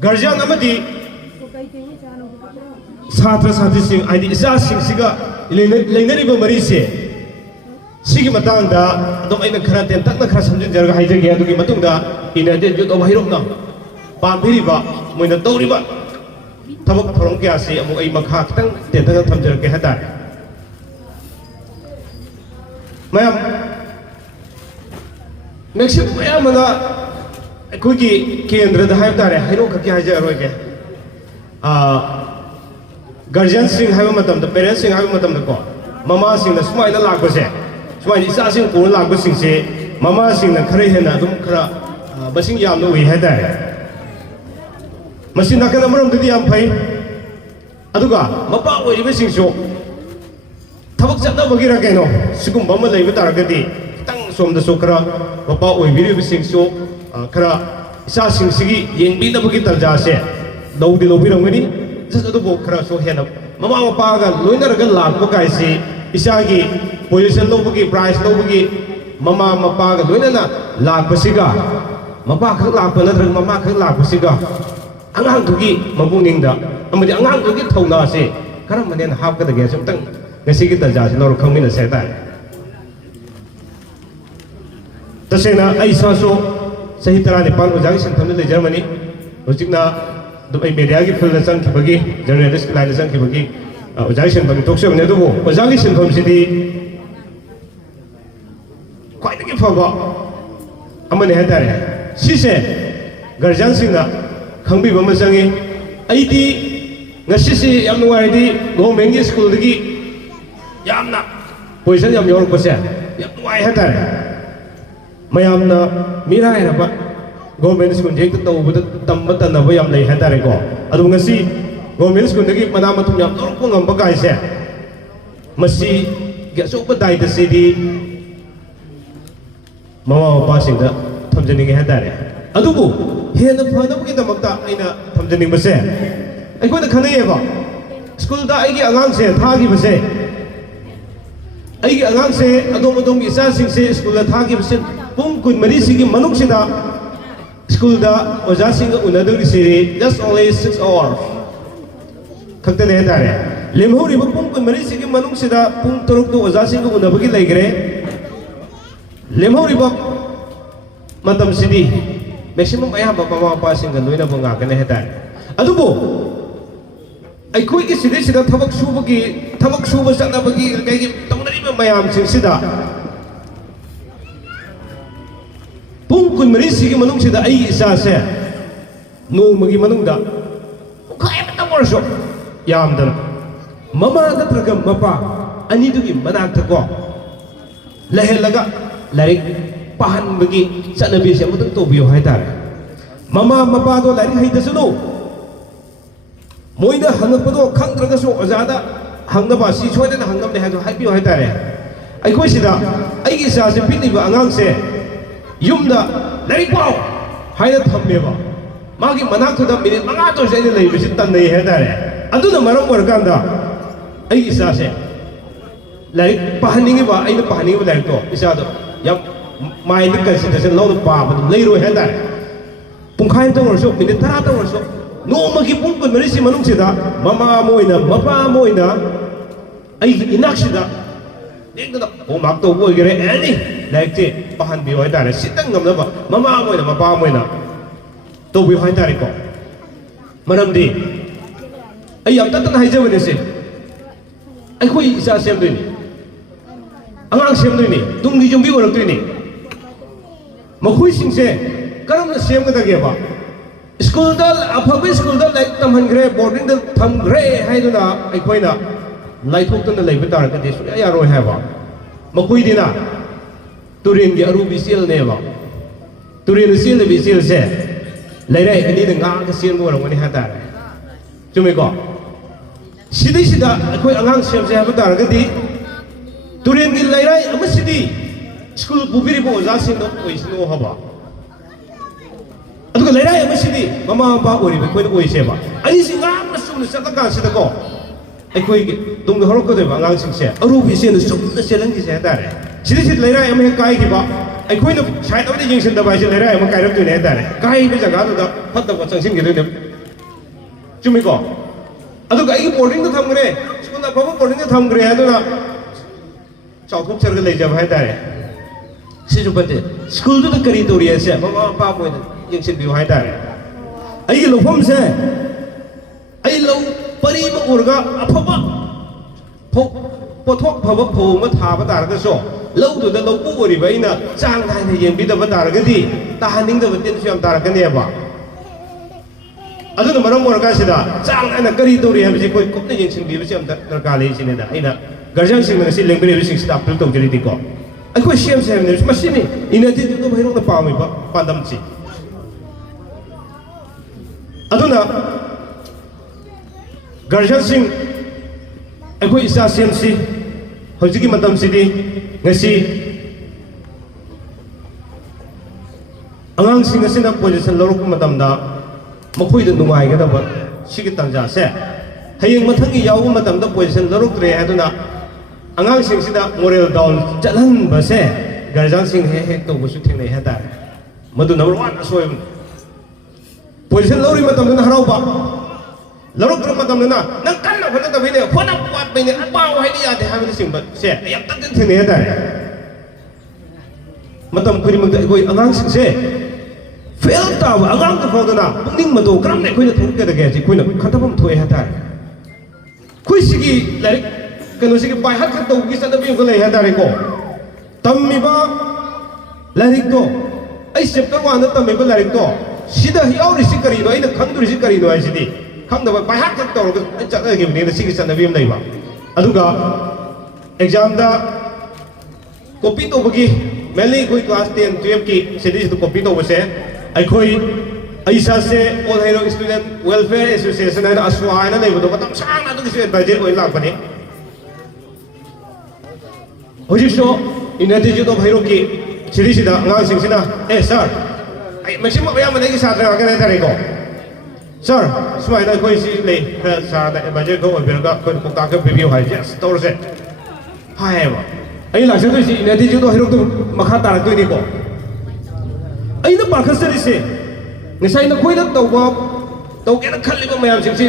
Garjian amadi Satra Sati Singh ID Isa Singh Siga Lainariba Marise Sigi Matanga Dom Aina Karaten Takna Krasamjin Jarga Hijaki Aduki Matunda in a dead of Hirona Pampiriba Muna Doriba Tabak Pronkiasi Amu Makatan Tenta Tamjaka Hata Ma'am Next Mayamana Kuki Kendra the Haidare, Hiroka Kaja Guardian sing Havamadam, the parents sing Havamadam the God. Mamma sing the smile Lagose. Smile is asking for Lagosing say, Mamma sing the Karehena, Dumkra, Basing Yam, we had that. Masinaka number of the Yampai Aduga, Mapa, we sing show. Tabak Bagira Gano, Sukum Bama David Argati, Tang from the Sokra, Mapa, we really sing show. Kara isa sing sigi yengbi na bugi tarja se daudi lobi rangani just adu bo kara so hena mama mapa ga loina raga lag bo kai si isa gi position lo bugi price lo bugi mama mapa ga loina na lag basiga mapa khak lag pa na drang mama khak lag basiga angang tugi mabung ningda amadi angang tugi thona se karam manen hap ka dage sum tang ngasi gi tarja se lor khangmin na se ta tasena ai sa so Sahi Tarani Pan Ujagi and Tamil Germany, Ujigna, the Mediagi Fullerson Kibagi, journalist Lilasan Kibagi, Ujagi and Tokyo Nedu, Ujagi and Home City. Quite a gift for Amani Hatari. She said, Garjan Singa, Kambi Bamasangi, ID, Nasisi Yamuadi, Go Mengi School, Yamna, Poison of your Kosa, Yamwai Hatari. Mayamna Mirai Raba Government School take the toe with the Tambata Navayam Lay Hatarico. Adungasi Government School to give Madame Tumyam Torpung Bagai said Masi gets over died the city Mama passing the Tamjaning Hatari. Adubu, here the Panabu in the Mata in a Tamjaning Base. I got the Kaneva School da Igi Alang said, Hagi Base. Igi Alang say, Adomadong is asking say school at Hagi Base. Pung could Marisi Manukshida school da was asking another city just only 6 hours. Kakta Limhuri Pung could Marisi Manukshida Pung Turku was asking Unabaki Legre Limhuri Matam City maximum I have a mama passing and winner Bunga and Heta. Adubo I quick city that Tabak Shubaki, Tabak Shubas and Nabaki, don't even my arms in Sida. Pung kun Marisi Manung Sida Ai Sase No Magi Manunda Kayamata workshop Yamdan Mama the Tragam Mapa I need to give Manatako Lahelaga Larik Pahan Magi Sanabi Samutan Tobio Haidar Mama Mapado Larik Haidasuno Moida Hangapado Kantragaso Azada Hangabasi Swan and Hangam they had to hype you Haidare I question I guess as a Piniba Angang say Yumda, let it go. Hide Hameva. Magi Manaka the minute Manato said, visit Tande Hedare. I do the Maram Morganda. I say, like Pahaniva, I the Pahaniva Lacto. Is other young mind the consideration load of bar, but later Hedare. Punkaito or so, Minitata or so. No Magi Punk Marisi Manusida, Mama Moina, Papa Moina. I inaxida. Oh, Macto boy, get any like it. Pahan be Hoydare, sit down, Mama, Mapa Moina. To be Hoydarico. Madame D. I am not a Hijavan. I quit is a assembly. Among assembly, don't give you a training. Mahuising say, come the same with the Geva. School dull, a public school dull like Tamangre, boarding the Tamgre, Haiduna, Equina. Light hooked on the lake with dark at this. I don't have a Makuidina Turin Yarubi seal never. Turin seal the seal said. Later, I didn't go to see more when he had that. To me, go. Sidishida, a quick along shelves have a target. Turin the Laira, a city. School Bubiribo was asking no place, no haba. I took a Laira, a city. Mamma Bauri, the Queen Oiseva. I see not as soon as the gun to go. I quick don't the Horoko de Valang said, a ruby sin is so the Selan is at that. She did later, I may Kai give up. ꯑꯩꯈꯣꯏꯅ side ꯑꯃꯗ ꯌꯦꯡꯁꯤꯟꯗꯕ ꯍꯥꯏꯁꯦ ꯂꯩꯔꯥꯏ ꯑꯃ ꯀꯥꯏꯔꯛꯇꯣꯏꯅꯦ ꯍꯥꯏꯇꯥꯔꯦ ꯀꯥꯏꯕ ꯖꯒꯥꯗꯨꯗ ꯐꯠꯇꯕ ꯆꯪꯁꯤꯟꯈꯤꯗꯣꯏꯅꯦ ꯆꯨꯝꯃꯤꯀꯣ ꯑꯗꯨꯒ ꯑꯩꯒꯤ ꯕꯣꯔꯗꯤꯡꯗ ꯊꯝꯈ꯭ꯔꯦ ꯁ꯭ꯀꯨꯜ ꯑꯐꯕ ꯕꯣꯔꯗꯤꯡꯗ ꯊꯝꯈ꯭ꯔꯦ ꯑꯗꯨꯅ ꯆꯥꯎꯊꯣꯛꯆꯔꯒ ꯂꯩꯖꯕ ꯍꯥꯏꯇꯥꯔꯦ ꯁꯤꯁꯨ ꯐꯠꯇꯦ ꯁ꯭ꯀꯨꯜꯗꯨꯗ ꯀꯔꯤ ꯇꯧꯔꯤ ꯍꯥꯏꯁꯦ ꯃꯃꯥ ꯃꯄꯥ ꯑꯣꯏꯅ ꯌꯦꯡꯁꯤꯟꯕꯤꯌꯨ ꯍꯥꯏꯇꯥꯔꯦ ꯑꯩꯒꯤ ꯂꯧꯐꯝꯁꯦ ꯑꯩ ꯂꯧ ꯄꯔꯤ ꯑꯃ ꯎꯔꯒ ꯑꯐꯕ ꯄꯣꯠꯊꯣꯛ ꯐꯕ ꯐꯧ ꯑꯃ ꯊꯥꯕ ꯇꯥꯔꯒꯁꯨ ꯂꯧꯗꯨꯗ ꯂꯧꯕꯨ ꯑꯣꯏꯔꯤꯕ ꯑꯩꯅ ꯆꯥꯡ ꯅꯥꯏꯅ ꯌꯦꯡꯕꯤꯗꯕ ꯇꯥꯔꯒꯗꯤ ꯇꯥꯍꯟꯅꯤꯡꯗꯕ ꯇꯤꯟꯁꯨ ꯌꯥꯝ ꯇꯥꯔꯛꯀꯅꯦꯕ ꯑꯗꯨꯅ ꯃꯔꯝ ꯑꯣꯏꯔꯀꯥꯟꯁꯤꯗ ꯆꯥꯡ ꯅꯥꯏꯅ ꯀꯔꯤ ꯇꯧꯔꯤ ꯍꯥꯏꯕꯁꯤ ꯑꯩꯈꯣꯏ ꯀꯨꯞꯅ ꯌꯦꯡꯁꯤꯟꯕꯤꯕꯁꯤ ꯌꯥꯝ ꯗꯔꯀꯥꯔ ꯂꯩ ꯁꯤꯅꯤꯗ ꯑꯩꯅ ꯒꯥꯔꯖꯤꯌꯟꯁꯤꯡꯅ ꯉꯁꯤ ꯂꯦꯡꯕꯤꯔꯤꯕꯁꯤꯡꯁꯤꯗ ꯑꯄꯤꯜ ꯇꯧꯖꯔꯤꯗꯤꯀꯣ ꯑꯩꯈꯣꯏ ꯁꯦꯝꯁꯦ ꯍꯥꯏꯕꯅꯦ ꯃꯁꯤꯅꯤ ꯏꯅꯔꯖꯤꯗꯨ ꯍꯩꯔꯣꯛꯅ ꯄꯥꯝꯃꯤꯕ ꯄꯥꯟꯗꯝꯁꯤ ꯑꯗꯨꯅ ꯒꯥꯔꯖꯤꯌꯟꯁꯤꯡ ꯑꯩꯈꯣꯏ ꯏꯆꯥ ꯁꯦꯝꯁꯤ ꯍꯧꯖꯤꯛꯀꯤ ꯃꯇꯝꯁꯤꯗꯤ ꯉꯁꯤ ꯑꯉꯥꯡꯁꯤꯡ ꯑꯁꯤꯅ ꯄꯣꯖꯤꯁꯟ ꯂꯧꯔꯛꯄ ꯃꯇꯝꯗ ꯃꯈꯣꯏꯗ ꯅꯨꯡꯉꯥꯏꯒꯗꯕ ꯁꯤꯒꯤ ꯇꯥꯟꯖꯥꯁꯦ ꯍꯌꯦꯡ ꯃꯊꯪꯒꯤ ꯌꯥꯎꯕ ꯃꯇꯝꯗ ꯄꯣꯖꯤꯁꯟ ꯂꯧꯔꯛꯇ꯭ꯔꯦ ꯍꯥꯏꯗꯨꯅ ꯑꯉꯥꯡꯁꯤꯡꯁꯤꯗ ꯃꯣꯔꯦꯜ ꯗꯥꯎꯟ ꯆꯠꯍꯟꯕꯁꯦ ꯒꯥꯔꯖꯤꯌꯟꯁꯤꯡ ꯍꯦꯛ ꯍꯦꯛ ꯇꯧꯕꯁꯨ ꯊꯦꯡꯅꯩ ꯍꯥꯏꯇꯥꯔꯦ ꯃꯗꯨ ꯅꯝꯕꯔ 1 ꯑꯁꯣꯏꯕꯅꯤ ꯄꯣꯖꯤꯁꯟ ꯂꯧꯔꯤ ꯃꯇꯝꯗꯅ ꯍꯔꯥꯎꯕ ꯂꯧꯔꯛꯇ꯭ꯔ ꯃꯇꯝꯗꯅ ꯅꯪ ꯀꯟꯅ ꯍꯣꯠꯅꯗꯕꯩꯅꯦ ꯍꯣꯠꯅꯕ ꯋꯥꯠꯄꯩꯅꯦ ꯑꯄꯥꯎ ꯍꯥꯏꯗꯤ ꯌꯥꯗꯦ ꯍꯥꯏꯕꯅꯆꯤꯡꯕꯁꯦ ꯌꯥꯝ ꯇꯠꯇꯅ ꯊꯦꯡꯅꯩ ꯍꯥꯏꯇꯥꯔꯦ ꯃꯇꯝ ꯈꯨꯗꯤꯡꯃꯛꯇ ꯑꯩꯈꯣꯏ ꯑꯉꯥꯡꯁꯤꯡꯁꯦ ꯐꯦꯜ ꯇꯥꯕ ꯑꯉꯥꯡꯗ ꯐꯥꯎꯗꯅ ꯄꯨꯛꯅꯤꯡ ꯃꯇꯧ ꯀꯔꯝꯅ ꯑꯩꯈꯣꯏꯅ ꯊꯣꯛꯀꯗꯒꯦ ꯍꯥꯏꯁꯦ ꯑꯩꯈꯣꯏꯅ ꯈꯟꯊꯐꯝ ꯊꯣꯛꯑꯦ ꯍꯥꯏꯇꯥꯔꯦ ꯑꯩꯈꯣꯏ ꯁꯤꯒꯤ ꯂꯥꯏꯔꯤꯛ ꯀꯩꯅꯣꯁꯤꯒꯤ ꯕꯥꯏꯍꯥꯠ ꯈꯛ ꯇꯧꯕꯒꯤ ꯆꯠꯅꯕꯤ ꯑꯃꯒ ꯂꯩ ꯍꯥꯏꯇꯥꯔꯦꯀꯣ ꯇꯝꯃꯤꯕ ꯂꯥꯏꯔꯤꯛꯇꯣ ꯑꯩ ꯆꯦꯞꯇꯔ 1ꯗ ꯇꯝꯃꯤꯕ ꯂꯥꯏꯔꯤꯛꯇꯣ ꯁꯤꯗ ꯌꯥꯎꯔꯤꯁꯤ ꯀꯔꯤꯅꯣ ꯑꯩꯅ ꯈꯪꯗꯣꯔꯤꯁꯤ ꯀꯔꯤꯅꯣ ꯍꯥꯏꯁꯤꯗꯤ ꯈꯪꯗꯕ ꯕꯥꯏꯍꯥꯠ ꯈꯛ ꯇꯧꯔꯒ ꯑꯩ ꯆꯠꯅꯈꯤꯕꯅꯦꯅ ꯁꯤꯒꯤ ꯆꯠꯅꯕꯤ ꯑꯃ ꯂꯩꯕ ꯑꯗꯨꯒ ꯑꯦꯛꯖꯥꯝꯗ ꯀꯣꯄꯤ ꯇꯧꯕꯒꯤ ꯃꯦꯟꯂꯤ ꯑꯩꯈꯣꯏ ꯀ꯭ꯂꯥꯁ 10, 12ꯀꯤ ꯁꯤꯗꯩꯁꯤꯗ ꯀꯣꯄꯤ ꯇꯧꯕꯁꯦ ꯑꯩꯈꯣꯏ ꯑꯩ ꯏꯁꯥꯁꯦ ꯑꯣꯜ ꯍꯩꯔꯣꯛ ꯁ꯭ꯇꯨꯗꯦꯟ ꯋꯦꯜꯐꯤꯌꯔ ꯑꯦꯁꯣꯁꯤꯌꯦꯁꯟ ꯍꯥꯏꯅ ꯑꯁ꯭ꯋꯥ ꯍꯥꯏꯅ ꯂꯩꯕꯗꯣ ꯃꯇꯝ ꯁꯥꯡꯅ ꯑꯗꯨꯒꯤꯁꯨ ꯑꯦꯗꯚꯥꯏꯖꯔ ꯑꯣꯏꯅ ꯂꯥꯛꯄꯅꯤ ꯍꯧꯖꯤꯛꯁꯨ ꯏꯟꯁꯇꯤꯇ꯭ꯌꯨꯠ ꯑꯣꯐ ꯍꯩꯔꯣꯛꯀꯤ ꯁꯤꯔꯤꯁꯤꯗ ꯑꯉꯥꯡꯁꯤꯡꯁꯤꯅ ꯁꯥꯔ ꯑꯩ ꯃꯦꯛꯁꯤꯃꯝ ꯑꯌꯥꯝꯕꯅ ꯑꯩꯒꯤ ꯁꯥꯇ꯭ꯔ ꯉꯥꯛꯇꯅꯤ ꯍꯥꯏꯇꯥꯔꯦꯀꯣ ꯁꯥꯔ ꯁꯨꯃꯥꯏꯅ ꯑꯩꯈꯣꯏ ꯁꯤ ꯂꯩ ꯈꯔ ꯁꯥꯔꯅ ꯑꯦꯗꯚꯥꯏꯖꯔ ꯈꯔ ꯑꯣꯏꯕꯤꯔꯒ ꯑꯩꯈꯣꯏꯅ ꯄꯥꯎꯇꯥꯛ ꯈꯔ ꯄꯤꯕꯤꯌꯨ ꯍꯥꯏ ꯖꯁ ꯇꯧꯔꯁꯦ ꯍꯥꯏꯌꯦꯕ ꯑꯩ ꯂꯥꯛꯆꯗꯣꯏꯁꯤ ꯏꯟꯁꯇꯤꯇ꯭ꯌꯨꯠ ꯑꯣꯐ ꯍꯩꯔꯣꯛꯇ ꯃꯈꯥ ꯇꯥꯔꯛꯇꯣꯏꯅꯤꯀꯣ ꯑꯩꯅ ꯄꯥꯈꯠꯆꯔꯤꯁꯦ ꯉꯁꯥꯏ ꯅꯈꯣꯏꯅ ꯇꯧꯒꯦꯅ ꯈꯜꯂꯤꯕ ꯃꯌꯥꯝꯁꯤꯡꯁꯤ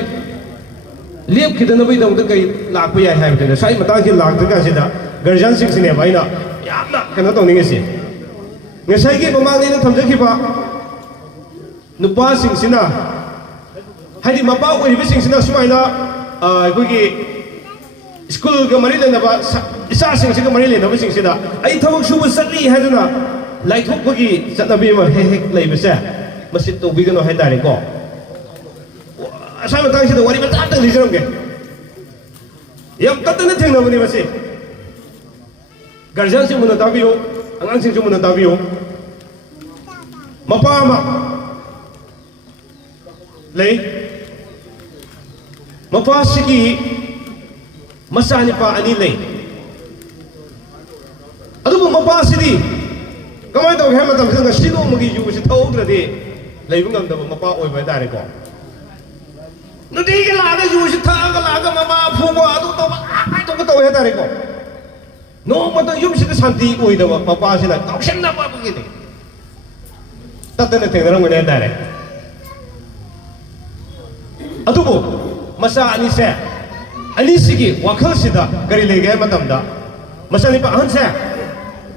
ꯂꯦꯞꯈꯤꯗꯅꯕꯒꯤꯗꯃꯛꯇ ꯀꯔꯤ ꯂꯥꯛꯄ ꯌꯥꯏ ꯍꯥꯏꯕꯗꯨꯅ ꯁ꯭ꯋꯥꯏ ꯃꯇꯥꯡꯁꯤ ꯂꯥꯛꯇ꯭ꯔꯀꯥꯟꯁꯤꯗ ꯒꯥꯔꯖꯤꯌꯟꯁꯤꯡꯁꯤꯅꯦꯕ ꯑꯩꯅ ꯌꯥꯝꯅ ꯀꯩꯅꯣ ꯇꯧꯅꯤꯡꯉꯤꯁꯤ ꯉꯁꯥꯏꯒꯤ ꯃꯃꯥꯡꯗ ꯑꯩꯅ ꯊꯝꯖꯈꯤꯕ ꯅꯨꯄꯥꯁꯤꯡꯁꯤꯅ ꯍꯥꯏꯗꯤ ꯃꯄꯥ ꯑꯣꯏꯔꯤꯕꯁꯤꯡꯁꯤꯅ ꯁꯨꯃꯥꯏꯅ ꯑꯩꯈꯣꯏꯒꯤ ꯁ꯭ꯀꯨꯜꯒ ꯃꯔꯤ ꯂꯩꯅꯕ ꯏꯆꯥꯁꯤꯡꯁꯤꯒ ꯃꯔꯤ ꯂꯩꯅꯕꯁꯤꯡꯁꯤꯗ ꯑꯩ ꯊꯕꯛ ꯁꯨꯕ ꯆꯠꯂꯤ ꯍꯥꯏꯗꯨꯅ ꯂꯥꯏꯊꯣꯛꯄꯒꯤ ꯆꯠꯅꯕꯤ ꯑꯃ ꯍꯦꯛ ꯍꯦꯛ ꯂꯩꯕꯁꯦ ꯃꯁꯤ ꯇꯧꯕꯤꯒꯅꯨ ꯍꯥꯏꯇꯥꯔꯦꯀꯣ ꯑꯁꯥꯏ ꯃꯇꯥꯡꯁꯤꯗ ꯋꯥꯔꯤ ꯃꯆꯥ ꯑꯃꯇꯪ ꯂꯤꯖꯔꯝꯒꯦ ꯌꯥꯝ ꯇꯠꯇꯅ ꯊꯦꯡꯅꯕꯅꯤ ꯃꯁꯤ ꯒꯥꯔꯖꯤꯌꯟꯁꯤꯡ ꯃꯨꯟꯅ ꯇꯥꯕꯤꯌꯨ ꯑꯉꯥꯡꯁꯤꯡꯁꯨ ꯃꯨꯟꯅ ꯇꯥꯕꯤꯌꯨ ꯃꯄꯥ ꯑꯃ ꯂꯩ ꯃꯄꯥꯁꯤꯒꯤ ꯃꯆꯥꯅꯤꯄꯥ 2 ꯂꯩ ꯑꯗꯨꯕꯨ ꯃꯄꯥꯁꯤꯗꯤ ꯀꯃꯥꯏꯅ ꯇꯧꯒꯦ ꯍꯥꯏꯕ ꯃꯇꯝꯁꯤꯗ ꯉꯁꯤ ꯅꯣꯡꯃꯒꯤ ꯌꯨꯁꯤ ꯊꯛꯍꯧꯗ꯭ꯔꯗꯤ ꯂꯩꯕ ꯉꯝꯗꯕ ꯃꯄꯥ ꯑꯣꯏꯕ ꯍꯥꯏꯇꯥꯔꯦꯀꯣ ꯅꯨꯡꯇꯤꯒꯤ ꯂꯥꯛꯑꯒ ꯌꯨꯁꯤ ꯊꯛꯑꯒ ꯂꯥꯛꯑꯒ ꯃꯃꯥ ꯐꯨꯕ ꯑꯗꯨ ꯇꯧꯕ ꯀꯥꯏꯊꯣꯛꯄ ꯇꯧꯋꯦ ꯍꯥꯏꯇꯥꯔꯦꯀꯣ ꯅꯣꯡꯃꯇ ꯌꯨꯝꯁꯤꯗ ꯁꯥꯟꯇꯤ ꯑꯣꯏꯗꯕ ꯃꯄꯥꯁꯤꯅ ꯉꯥꯎꯁꯤꯟꯅꯕꯒꯤꯅꯤ ꯇꯠꯇꯅ ꯊꯦꯡꯅꯔꯝꯒꯅꯤ ꯍꯥꯏꯇꯥꯔꯦ ꯑꯗꯨꯕꯨ ꯃꯆꯥ ꯑꯅꯤꯁꯦ ꯑꯅꯤꯁꯤꯒꯤ ꯋꯥꯈꯜꯁꯤꯗ ꯀꯔꯤ ꯂꯩꯒꯦ ꯍꯥꯏꯕ ꯃꯇꯝꯗ ꯃꯆꯥꯅꯤꯄꯥ ꯑꯍꯟꯁꯦ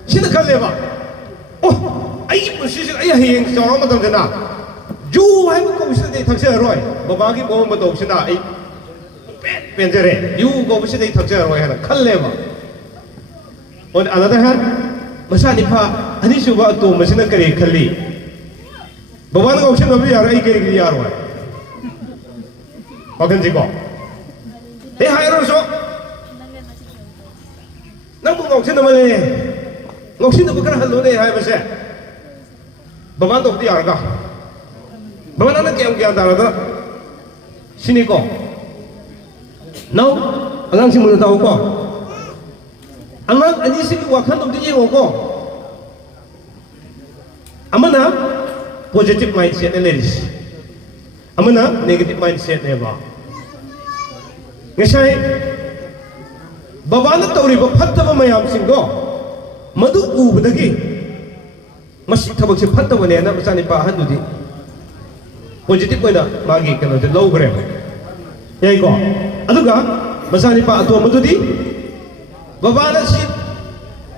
ꯁꯤꯅ ꯈꯜꯂꯦꯕ ꯑꯣ ꯑꯩꯒꯤ ꯄꯨꯟꯁꯤꯁꯤ ꯑꯩ ꯍꯌꯦꯡ ꯆꯥꯎꯔꯛꯄ ꯃꯇꯝꯗꯅ ꯖꯨ ꯍꯥꯏꯕ ꯀꯧꯕꯁꯤꯗꯗꯤ ꯑꯩ ꯊꯛꯆꯔꯔꯣꯏ ꯕꯕꯥꯒꯤ ꯃꯑꯣꯡ ꯃꯇꯧꯁꯤꯅ ꯑꯩ ꯄꯦꯟꯖꯔꯦ ꯌꯨ ꯀꯧꯕꯁꯤꯗ ꯑꯩ ꯊꯛꯆꯔꯔꯣꯏ ꯍꯥꯏꯅ ꯈꯜꯂꯦꯕ On the other hand, ꯃꯆꯥꯅꯤꯄꯥ ꯑꯅꯤꯁꯨꯕ ꯑꯇꯣꯝꯕꯁꯤꯅ ꯀꯔꯤ ꯈꯜꯂꯤ ꯕꯕꯥꯅ ꯉꯥꯎꯁꯤꯟꯅꯕ ꯌꯥꯔꯣꯏ ꯑꯩ ꯀꯔꯤꯒꯤ ꯌꯥꯔꯣꯏ ꯋꯥꯈꯟꯁꯤꯀꯣ ꯑꯦ ꯍꯥꯏꯔꯨꯔꯁꯨ ꯅꯪꯕꯨ ꯉꯥꯎꯁꯤꯟꯅꯕ ꯈꯔ ꯍꯜꯂꯨꯅꯦ ꯍꯥꯏꯕꯁꯦ ꯕꯕꯥꯅ ꯇꯧꯕꯗꯤ ꯌꯥꯔꯒ ꯕꯕꯥ ꯅꯪꯅ ꯀꯌꯥꯝ ꯒ꯭ꯌꯥꯟ ꯇꯥꯔꯒ ꯁꯤꯅꯤꯀꯣ ꯅꯪ ꯑꯉꯥꯡꯁꯤꯡ ꯃꯨꯟꯅ ꯇꯥꯎꯀꯣ ꯑꯉꯥꯡ ꯑꯅꯤꯁꯤꯒꯤ ꯋꯥꯈꯜꯂꯣꯟꯗ ꯌꯦꯡꯉꯣꯀꯣ ꯑꯃꯅ ꯄꯣꯖꯤꯇꯤꯚ ꯃꯥꯏꯟꯁꯦꯠꯅ ꯂꯩꯔꯤꯁꯤ ꯑꯃꯅ ꯅꯦꯒꯦꯇꯤꯚ ꯃꯥꯏꯟꯁꯦꯠꯅꯦꯕ ꯉꯁꯥꯏ ꯕꯕꯥꯅ ꯇꯧꯔꯤꯕ ꯐꯠꯇꯕ ꯃꯌꯥꯝꯁꯤꯡꯗꯣ ꯃꯗꯨ ꯎꯕꯗꯒꯤ masih tabak cepat tahu ni anak besar ni pahan tu di positif pun dah bagi kena tu low gram ya iko adu ga besar ni pak tu tu di bapa nak si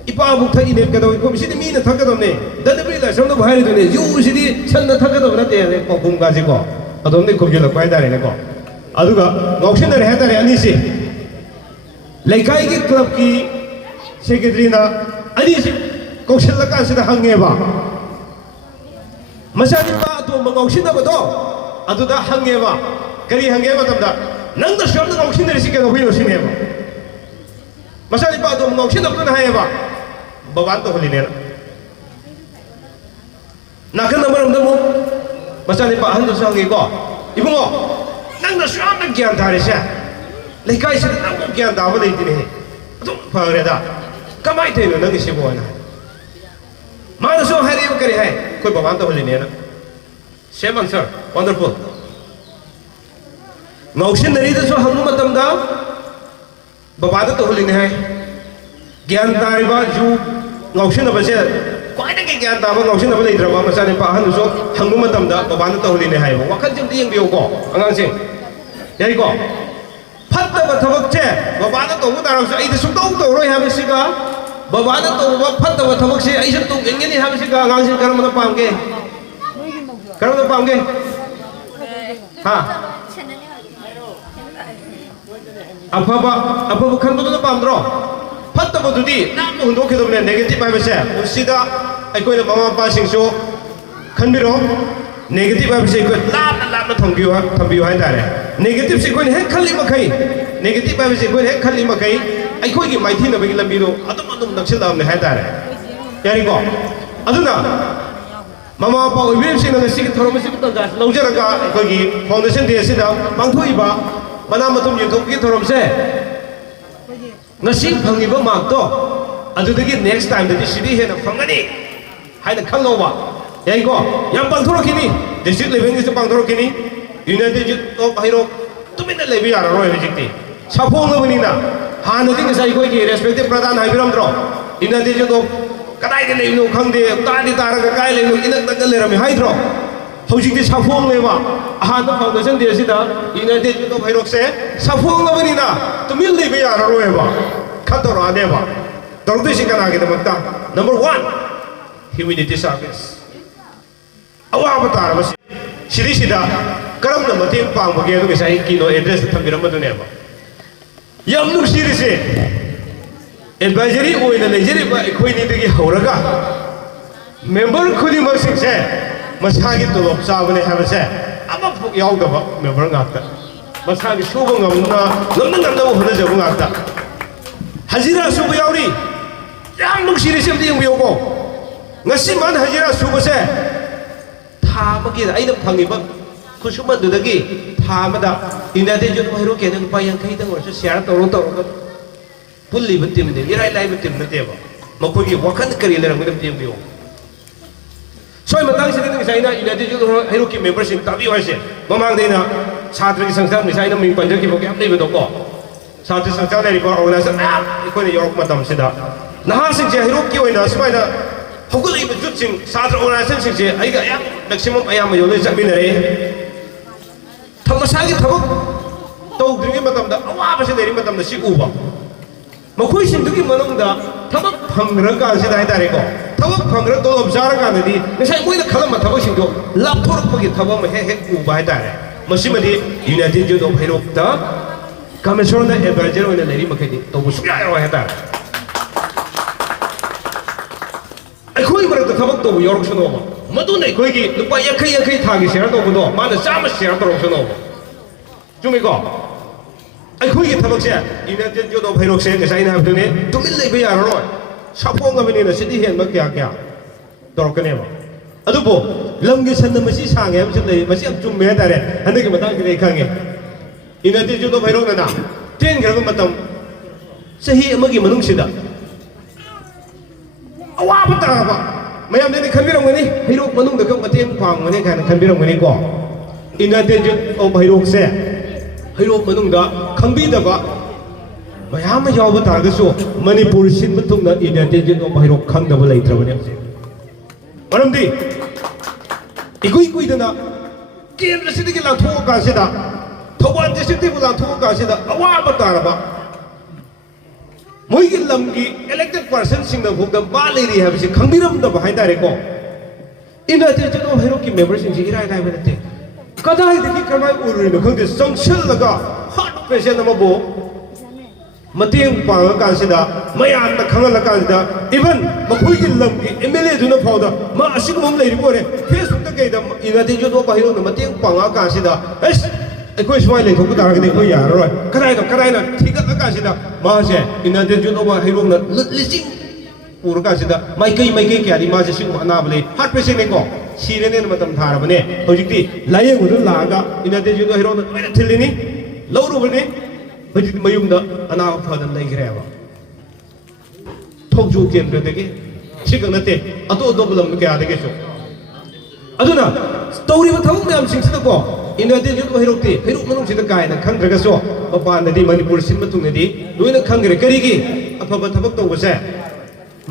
ipa buk thai ne kada ko si ni na thak kada ne dan bri la sam no bhai tu ne yu si di chan na thak kada na te ne ko bum ga si ko adom ne ko je la pai da ne ko adu ga ngausin ne ha da ne ani si laikai ki club ki secretary na ani si kaushal la kan si da hange ba masani pa tu mangausin na ba do adu da hange ba kari hange ba tam da nang da sham na ngausin ne si ka hui no si ne ba masani pa tu mangausin na na ha ba baban to holi ne na kan number am da mo masani pa han do sa hange ko ibungo nang da sham na gyan da re sha laikai si da nang gyan da ba le ti ne adu pa re da kamai te no nang si bo na mana so hari yo kari hai koi baban to holi ne na same answer wonderful ngausin dari da so hangu matam da baban to holi ne hai gyan da ba ju ngausin na ba se kwai da gyan da ba ngausin na ba le dra ba masa ne pa han so hangu matam da baban to holi ne hai ba wakan jam di yang biyo ko angang sing yai ko phat da ba thabak che baban to mu da ra so ai da sum to roi ha ba si ga baban to ba phat da ba thabak se ai sum to ngeng ni ha ba si ga angang sing karam da pam ke ha apa khan ba da pam dro phat da ba du di na mo ndo ke do ne negative hai ba se usida ai koi na mama pa sing so khan bi ro negative hai ba se ko lap na thambio hai da re negative se ko ne khali ma khai negative hai ba se ko ne khali ma khai ai koi gi mai thi na ba gi lambi ro adum naksil da ne hai da re yari ko aduna mama pa oi bem sing na si ki thorom si ta ga lojara ga ko gi foundation de si da bang thui ba mana matum yu thok ki thorom se ngasi phangi ba mak to adu de gi next time de si di he na phangani hai na khalo ba yai ko yang bang thoro kini district level ni se bang thoro kini united youth of hairo tumina lebi ara ro ni jikti saphong na bani na ha na ding sai ko gi respective pradhan hai biram dro united youth of kadai de leinu khang de ta di ta ra ga kai leinu inak tak le ram hai dro hojik de saphong le ba ha to foundation de si da united youth of hairo se saphong na bani na tumil lebi ara ro ba khato ra de ba dor de si kana ge de makta number 1 humanity service awa batar ba siri sida karam na mateng pang ba ge do sai kino address thambiram ba ne ba yam nu siri se advisory oina leijeri ba khoi ni de hauraga member khudi ma sing se masagi to lop sa ba ne ha ba se ama phuk yaw da ba member ngakta masagi suba ngamna ngam da hona jabu ngakta hajira suba yawri yam nu siri se de biyo ko ngasi man hajira suba se tha ba gi ai na phangi ba khusuma du da gi tha ma da inda de ju hero ke na pa yang khai da or se share to ro pulli batim de irai lai batim na de ba makoi gi wakan kari le ram de biyo soi matang se de sai na inda de ju hero ki membership ta bi wa se mamang de na chhatra ki sangsam ni sai na ming panjak ki bo ke apne be do ko chhatra sangsam le ri ko organization ko ne yorok matam se da na sing je hero ki oina smai na hogulai ba jut sing chhatra organization sing je ai ga ya maximum ayam yo le jakmi na re thamasa gi thabak tau dringi matam da awa ba se de ri matam da si u ba makoi sing du ki manong da thabak phangra ka se dai tare ko thabak phangra to observe ka na di ngai moi da khalam thabak sing do lap thor pa gi thabak ma he u ba tare masi ma di united youth of hairo da commission na advisor oina leri ma khai di to bu su ya ro he tare ai khoi mar da thabak to bu yorok sono ba madu nei khoi gi lupa yakhai tha gi share to bu do ma da chama share to ro sono ba chumi ko ai khoi gi thabak se united youth of hairo se ga sai na ha ne tumil lei ba ya ro sapong ga ni na sidi hen ma kya dor ka ne ba adu bo lam gi san na ma si sang he ma lei ma si am chum me ta re han de gi matang gi khang ge united youth of hairo na ten ga ma matam sahi ma gi manung sida awa ba ta ba mayam de khan bi ram ni hairo manung da ka mateng pang ne kan khan bi ram ni ko united youth of hairo se hairo manung da khangbi da ba mayam ma yaw ba ta ga so manipur sin mutung na united youth of hairo khang da ba lai tra ba ne ꯃꯔꯝꯗꯤ ꯏꯀꯨꯏ ꯀꯨꯏꯗꯅ ꯀꯦꯟꯗ꯭ꯔꯁꯤꯗꯒꯤ ꯂꯥꯟꯊꯣꯛꯑꯀꯥꯟꯁꯤꯗ ꯊꯧꯕꯥꯜ ꯗꯤꯁꯇ꯭ꯔꯤꯛꯇꯒꯤ ꯂꯥꯟꯊꯣꯛꯑꯀꯥꯟꯁꯤꯗ ꯑꯋꯥꯕ ꯇꯥꯔꯕ ꯃꯣꯏꯒꯤ ꯂꯝꯒꯤ elected ꯄꯥꯔꯁꯟꯁꯤꯡꯅ ꯐꯥꯎꯗ ꯃꯥ ꯂꯩꯔꯤ ꯍꯥꯏꯕꯁꯤ ꯈꯪꯕꯤꯔꯝꯗꯕ ꯍꯥꯏꯇꯥꯔꯦꯀꯣ ꯏꯟꯗꯤꯌꯥ ꯖꯣꯟ ꯑꯣꯐ ꯍꯩꯔꯣꯛꯀꯤ ꯃꯦꯝꯕꯔꯁꯤꯡꯁꯤ ꯏꯔꯥꯏ ꯂꯥꯏꯕ ꯅꯠꯇꯦ ꯀꯗꯥꯏꯗꯒꯤ ꯀꯃꯥꯏ ꯎꯔꯨꯔꯤꯅꯣ ꯈꯪꯗꯦ ꯆꯪꯁꯤꯜꯂꯒ ꯍꯥꯔꯠ ꯄꯦꯁꯦꯟ ꯑꯃꯕꯨ ꯃꯇꯦꯡ ꯄꯥꯡꯉꯀꯥꯟꯁꯤꯗ ꯃꯌꯥꯝꯅ ꯈꯪꯍꯜꯂꯀꯥꯟꯁꯤda even ꯃꯈꯣꯏꯒꯤ ꯂꯝꯒꯤ MLA ꯗꯨꯅ ꯐꯥꯎꯗ ꯃꯥ ꯑꯁꯤꯒꯨꯝꯕ ꯑꯃ ꯂꯩꯔꯤꯕ ꯑꯣꯏꯔꯦ ꯐꯦꯁꯕꯨꯛꯇ ꯀꯩꯗ ꯏꯟꯗꯤꯌꯥ ꯖꯣꯟ ꯑꯣꯐ ꯍꯩꯔꯣꯛꯅ ꯃꯇꯦꯡ ꯄꯥꯡꯉꯀꯥꯟꯁꯤꯗ ꯑꯁ ꯑꯩꯈꯣꯏ ꯁꯨꯃꯥꯏꯅ ꯂꯩꯊꯣꯛꯄ ꯇꯥꯔꯒꯗꯤ ꯑꯩꯈꯣꯏ ꯌꯥꯔꯔꯣꯏ ꯀꯗꯥꯏꯅ ꯊꯤꯒꯠꯂꯀꯥꯟꯁꯤꯗ ꯃꯥꯁꯦ ꯏꯟꯗꯤꯌꯥ ꯖꯣꯟ ꯑꯣꯐ ꯍꯩꯔꯣꯛꯅ ꯂꯤꯁꯤꯡ ꯄꯨꯔꯀꯥꯟꯁꯤꯗ ꯃꯥꯏꯀꯩ ꯀꯌꯥꯗꯤ ꯃꯥꯁꯦ ꯁꯤꯒꯨꯝꯕ ꯑꯅꯥꯕ ꯂꯩ ꯍꯥꯔꯠ ꯄꯦꯁꯦꯟꯅꯦꯀꯣ ꯁꯤꯔꯦꯅꯦꯅ ꯃꯇꯝ ꯊꯥꯔꯕꯅꯦ ꯍꯧꯖꯤꯛꯇꯤ ꯂꯥꯏꯌꯦꯡꯕꯗꯨ ꯂꯥꯛꯑꯒ ꯏꯟꯗꯤꯌꯥ ꯖꯣꯟ ꯑꯣꯐ ꯍꯩꯔꯣꯛꯅ ꯂꯣꯏꯅ ꯊꯤꯜꯂꯤꯅꯤ ꯂꯧꯔꯨꯕꯅꯤ ꯍꯧꯖꯤꯛꯇꯤ ꯃꯌꯨꯝꯗ ꯑꯅꯥꯕ ꯐꯗꯅ ꯂꯩꯈ꯭ꯔꯦꯕ ꯊꯣꯡꯖꯨ ꯀꯦꯟꯗ꯭ꯔꯗꯒꯤ ꯁꯤꯈꯛ ꯅꯠꯇꯦ ꯑꯇꯣꯞꯄ ꯂꯝ ꯀꯌꯥꯗꯒꯤꯁꯨ ꯑꯗꯨꯅ ꯇꯧꯔꯤꯕ ꯊꯕꯛ ꯃꯌꯥꯝꯁꯤꯡꯁꯤꯗꯀꯣ ꯏꯟꯗꯤꯌꯥ ꯖꯣꯟ ꯑꯣꯐ ꯍꯩꯔꯣꯛꯇꯤ ꯍꯩꯔꯣꯛ ꯃꯅꯨꯡꯁꯤꯗ ꯀꯥꯏꯅ ꯈꯪꯗ꯭ꯔꯒꯁꯨ ꯃꯄꯥꯟꯗꯗꯤ ꯃꯅꯤꯄꯨꯔ ꯁꯤꯟꯕ ꯇꯨꯡꯗꯗꯤ ꯂꯣꯏꯅ ꯈꯪꯈ꯭ꯔꯦ ꯀꯔꯤꯒꯤ ꯑꯐꯕ ꯊꯕꯛ ꯇꯧꯕꯁꯦ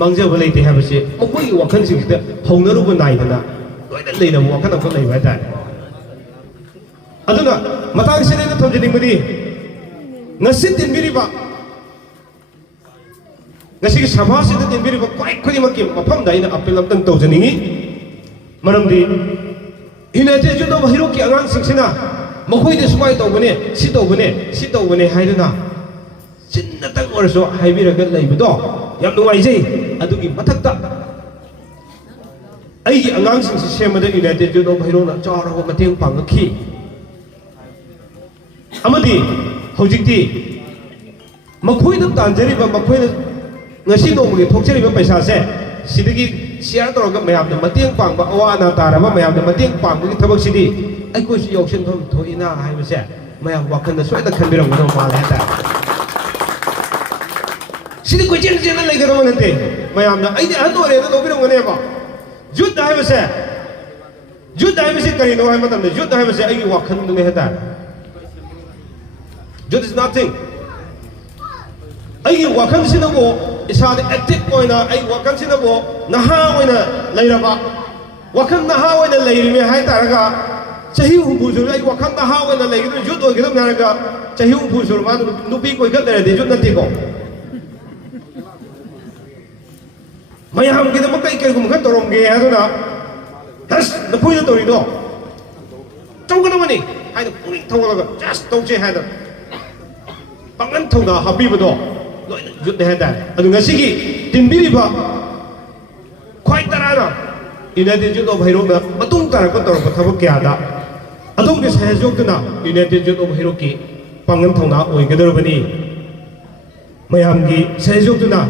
ꯃꯥꯡꯖꯕ ꯂꯩꯇꯦ ꯍꯥꯏꯕꯁꯤ ꯃꯈꯣꯏꯒꯤ ꯋꯥꯈꯜꯁꯤꯡꯁꯤꯗ ꯍꯧꯅꯔꯨꯕ ꯅꯥꯏꯗꯅ ꯂꯣꯏꯅ ꯂꯩꯅꯕ ꯋꯥꯈꯜ ꯑꯃꯈꯛ ꯂꯩꯕ ꯍꯥꯏꯇꯥꯔꯦ ꯑꯗꯨꯅ ꯃꯇꯥꯡꯁꯤꯗ ꯑꯩꯅ ꯊꯝꯖꯅꯤꯡꯕꯗꯤ ngasi tinbiriba ngasi sabhasida tinbiriba kwai khudimaki mafamda ina appeal amtang tawjaningi maramdi United June of Hiroki angang singsina makhoi de sumai tawbane si tawbane haiduna sinna tang orso haibiraga leibado yam nuwaijai adugi mathakta aigi angang singsi semada United June of Hirona chawrawa mateng pangakhi amadi hojikti makhoi da tanjariba makhoi ngasi nomgi thokchariba paisa se sidagi share tawraga mayam da mateng pangba awa ana taraba mayam da mateng pangba thabak sidi aikoi si yoksin thom thoina haibase mayam wakan da soida khanbiram godo mala hata sidi koi chen chen lai garo nante mayam da aidi andore da lobiram gane ba jut haibase kari no hai matam da jut haibase aigi wakan du me hata jut is nothing aigi wakan sinago isade active oina ai wakan sinabo naha oina leiraba wakan naha oina leirime hai taraga chahi humbu sur ai wakan naha oina leigidu jut oigidam naraga chahi humbu sur ma nupi koi gat de jut nati ko mayam gidam kai kai gum khan torom ge aduna das na puina torido tawgana mani hai da puri thawga just tawche hai da pangan thawda habibado loina jut de hada adu ngasigi tinbiriba khoi tarana United Jut of Hero na matung taraka torba thabak kya da adum ke sahjog na United Jut of Hero ki pangan thawna oigadarabani mayam gi sahjog na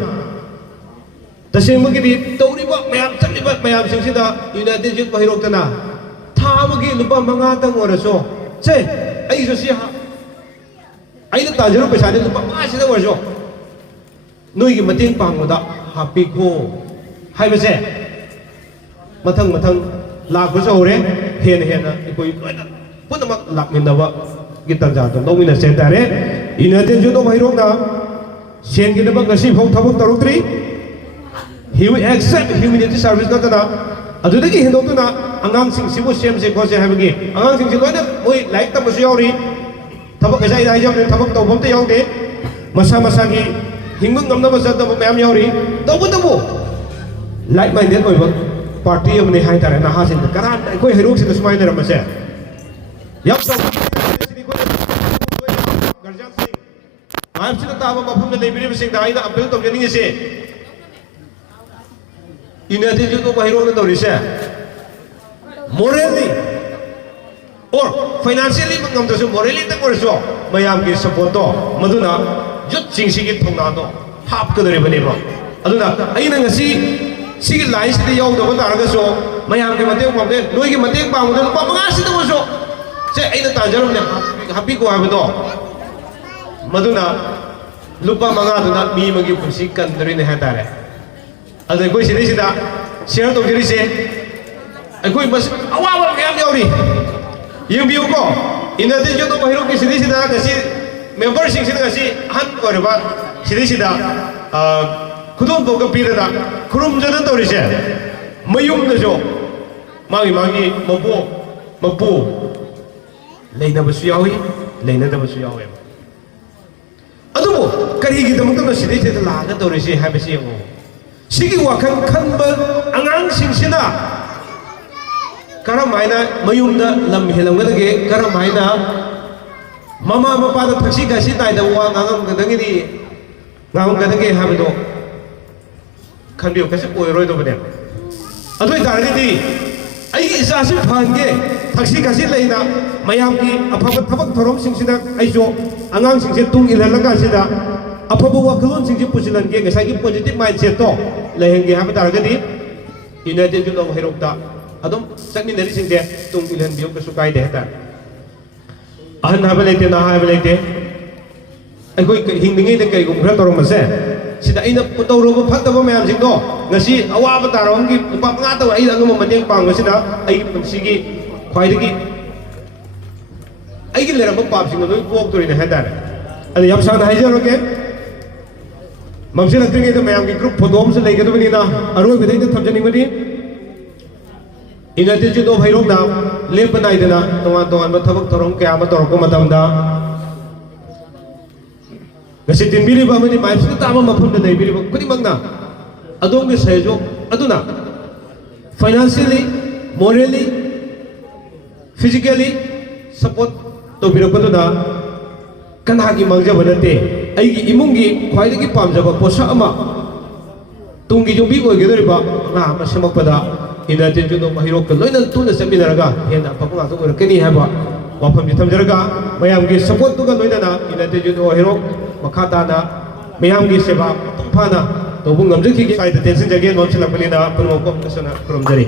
tasengmagi di tawriba mayam chaliba mayam singsida United Jut of Hero tana thamagi lupa manga tang oraso che ai so si ha ai na tajaro paisa ni lupa ma sida oraso noi gi mateng pangda happy ko haibase mathang lak ba hore hena ikoi loina punamak lakminaba gitanja to lomina sentare United Jut of Hero na sen gi nabang ngasi phau thabak tarutri he will accept humanity service natana adudagi hindotuna angang sing sibu sem se ko se habagi angang sing loina moi like ta masu yauri thabak asai dai jam thabak tawbam te yaude masa gi hingmung namna masa ta mayam yauri tawbu like minded oiba party amne hai tare na hasin karan koi herok se smai ne ramase yap to sidi ko garjan sing ayam sida taba mafum ne lebiri sing dai na appeal to gening se United Jut of Hero na torise morally or financially mangam to morally ta korso mayam ki support to maduna jut sing sigi thongna to hap ka dare bane ba aduna aina ngasi sigi line sidi yaw da ba ga so mayam ke mateng pamde noi ki mateng pam do pa manga sidi ko so se aina ta jarum ne happy ko ha do maduna lupa manga do na mi magi pusi kan dare ne ha tare adai koi sidi sida share to giri se ai koi mas awa yam yauri yum biu ko United Jut of Hero ki sidi sida ngasi member sing sida ngasi han ko ba sidi sida khudum ko pira da khurum jadan torise mayumdaso magi mapu leinabasu yawi leinadabasu yawi adubo karigi damakna sidai te laga dorisi habisi ngo sigi wakan khanba angang singsina karamaina mayumda lam helamgadage karamaina mama mapada thaksi gasi taida wa ngangam gadangini ngangam gadange habido khanbiyo kasi oiroi do bane adoi targidi ai isasi phange thaksi gasi leina mayam ki afaba thabak thorom singsina aijo angang singse tung ilhalaga sida afaba wakalon singse pusilange ngasai ki positive mindset to lehenge hab targadi united juno hirokta adum chakni nari singde tung ilhan biyo ka sukai de ta ahan haba lete na haba lete ai koi hingdingi de kai gum khra torom mase sida ina putawro phataba mayam singdo ngasi awaba tarom ki upa nga taw ai angam mateng pang sida ai sigi khwaidagi ai ki leramba pap sing loi kok tori na hada ani yam sang hai jaroge mamsina tringe to mayam ki group phodom se lei gadabani da aroi bidai de thamjani mani ina te judo bhairok na lempa nai dana tongan ba thabak thorom kya ma torok matam da gasi tinbiri ba mani mai su ta ma mafun da dai biri ba kudi magna adong ge sejo aduna financially morally physically support to birakadu da kana gi mangja banate ai gi imungi khwai gi pamjaba posa ama tungi jumbi ko ge dori ba na ma semak pada ina te judo mahiro ka loina tuna seminaraga hena papunga to ur keni haba wafam ji thamjaraga mayam gi support tu ga loina na ina te judo hero makata na mayam gi seba phana to bung ngamje ki sai de tension jage non chila pani na purmo ko kasana from jari